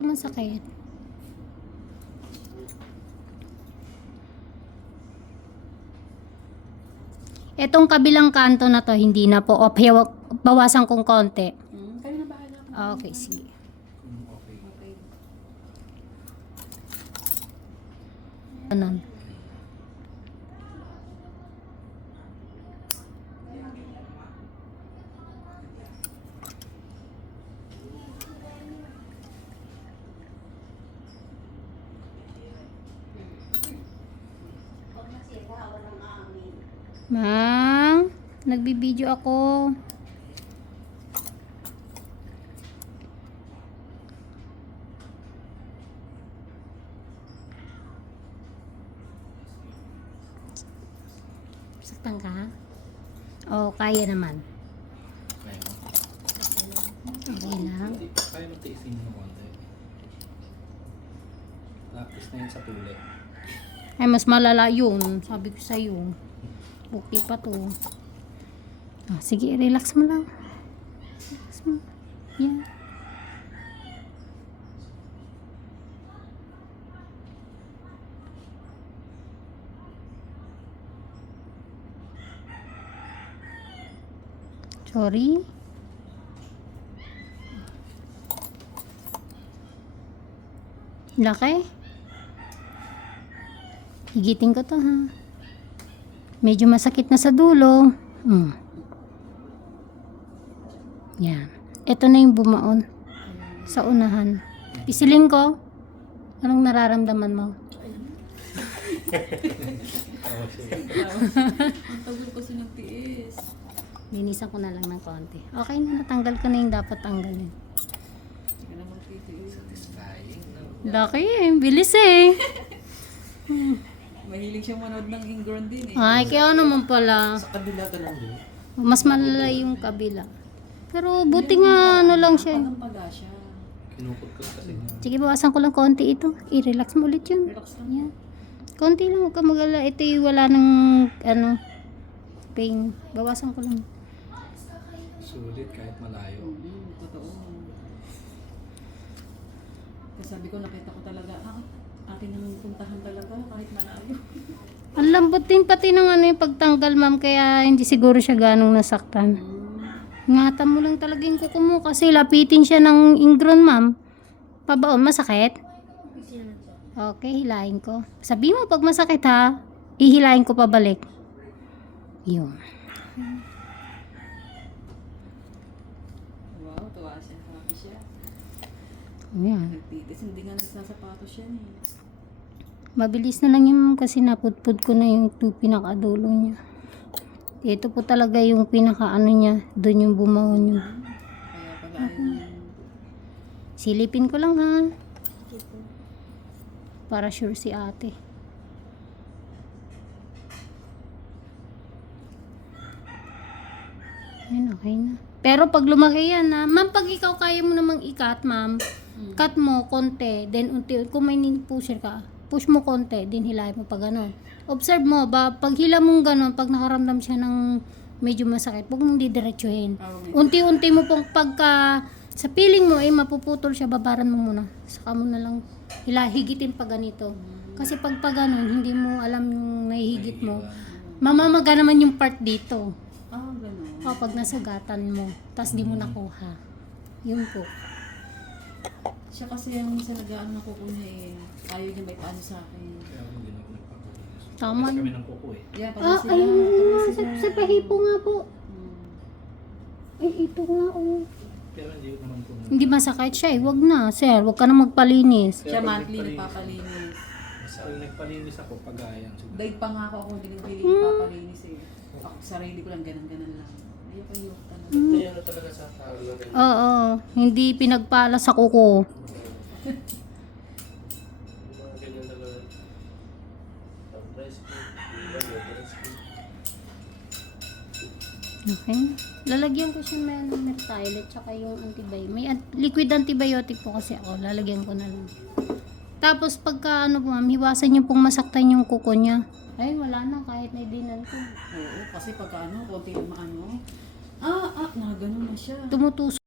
Masakit. Etong kabilang kanto na to, hindi na po. Bawasan kong konti. Kayo na bahala. Okay, sige. Okay. Okay. Ganun. Mang, nagbibideo ako. Saktan ka? Oo, kaya naman. Okay lang. Kaya mo tiisin mo ng konti. Practice na yun sa tuli. Ay, mas malala yun. Sabi ko sa'yo. Bukti pa to. Ah, sige, relax mo lang. Relax mo. Yan. Sorry. Laki. Higitin ko to, ha. Medyo masakit na sa dulo. Yan. Ito na yung bumaon. Sa unahan. Pisilin ko. Anong nararamdaman mo? Ang tagal kasi ng tiis. Linisan ko na lang ng konti. Okay na, natanggal ko na yung dapat tanggalin. Hindi ka na magtitiis. Satisfying. Laki eh. Bilis eh. Mahilig siyang manood ng Ingron din eh. Ay, kaya naman pala. Sa kabila ka lang din. Mas malala yung kabila. Pero buti nga ano lang siya. Pagampaga siya. Kinukot kasi niya. Sige, bawasan ko lang konti ito. I-relax mo ulit yun. Relax lang. Yan. Konti lang, huwag ka mag-alala. Ito yung wala ng, pain. Bawasan ko lang. Sulit kahit malayo. Totoo. Kasi sabi ko, nakita ko talaga, akin nang puntahan talaga kahit malayo. Ang lambot din pati ng yung pagtanggal, ma'am. Kaya hindi siguro siya ganong nasaktan. Ingatan mo lang talaga yung kuko mo kasi lapitin siya ng ingron, ma'am. Pabaon, masakit? Okay, hilahin ko. Sabi mo pag masakit, ha? Ihilahin ko pabalik. Yun. Wow, tuwa siya. Happy siya. Yan. Nagtitis, hindi nga nagsasapatos siya eh. Mabilis na lang yun kasi napudpud ko na yung pinakadulo niya. Ito po talaga yung pinakaano niya. Doon yung bumahon yun. Kaya pala ayun. Silipin ko lang, ha? Para sure si ate. Ayan, okay na. Pero pag lumaki yan, ha? Ma'am, pag ikaw kaya mo namang ikat, ma'am, cut mo konti, then kung may pusher ka, push mo konti, then hilahin mo pa ganun. Observe mo, pag hila mong ganun, pag nakaramdam siya ng medyo masakit, huwag mong didiretsuhin. Unti-unti mo pong pagka, sa feeling mo, mapuputol siya, babaran mo muna. Saka mo na lang higitin pa ganito. Kasi pag ganun, hindi mo alam yung nahihigit mo, mamamaga naman yung part dito. Ganun. O, pag nasugatan mo, tapos di mo nakuha. Yun po. Siya kasi yung minsan nag-ano na kuko niya eh. Ayaw niya may paano sa akin. Kaya ako din ako nagpapagulis. Tama. Kami ng kuko eh. Yeah, pag Ayun nga, sa pahipo nga po. Ito nga, oh. Pero hindi naman ko. Hindi masakit siya eh. Wag na, sir. Wag ka na magpalinis. Siya monthly nagpapalinis. Pag nagpalinis ako, pagayan. Daig pa nga ako kung binibili papalinis eh. Ako sarili ko lang ganun-ganun lang. Ayoko talaga. Hindi ano talaga sa tao. Oo. Hindi pinagpala sa kuko. Ganyan talaga. Okay. Lalagyan ko siya ng Mertylet tsaka yung antibiotic. May liquid antibiotic po kasi ako. Lalagyan ko na lang. Tapos pagka po ma'am, hiwasan niyo pong masaktan yung kuko niya. Ay, wala na kahit na dinan ko. Oo, kasi pagka konti na maano. Na ganun na siya. Tumutusok